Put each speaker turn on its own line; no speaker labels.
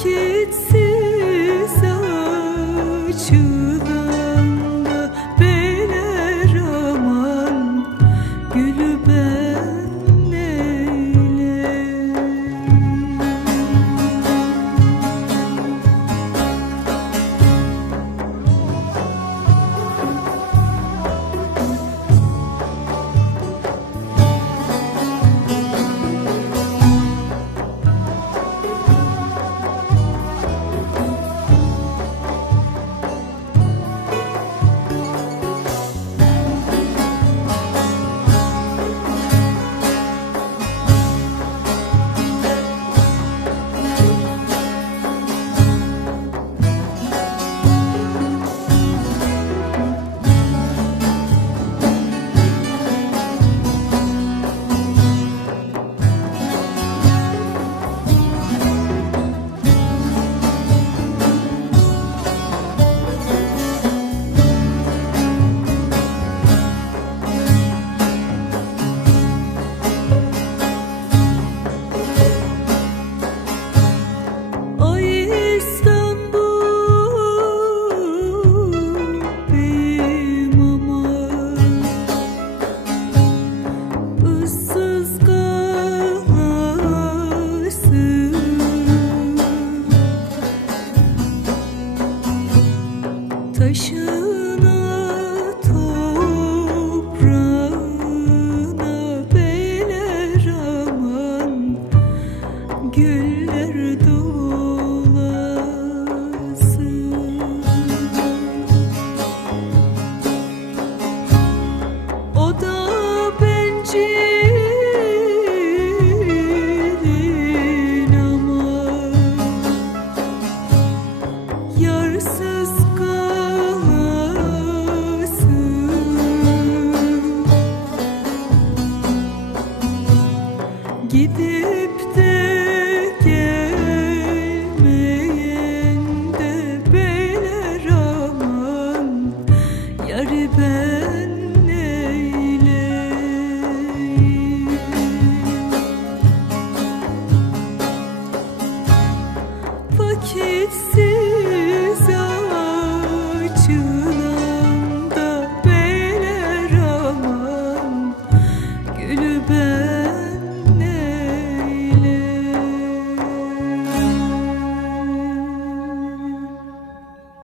Vakitsiz Taşına Gidip de gelmeyen de beyler aman Yarı Vakitsiz açılan da aman Gülü ben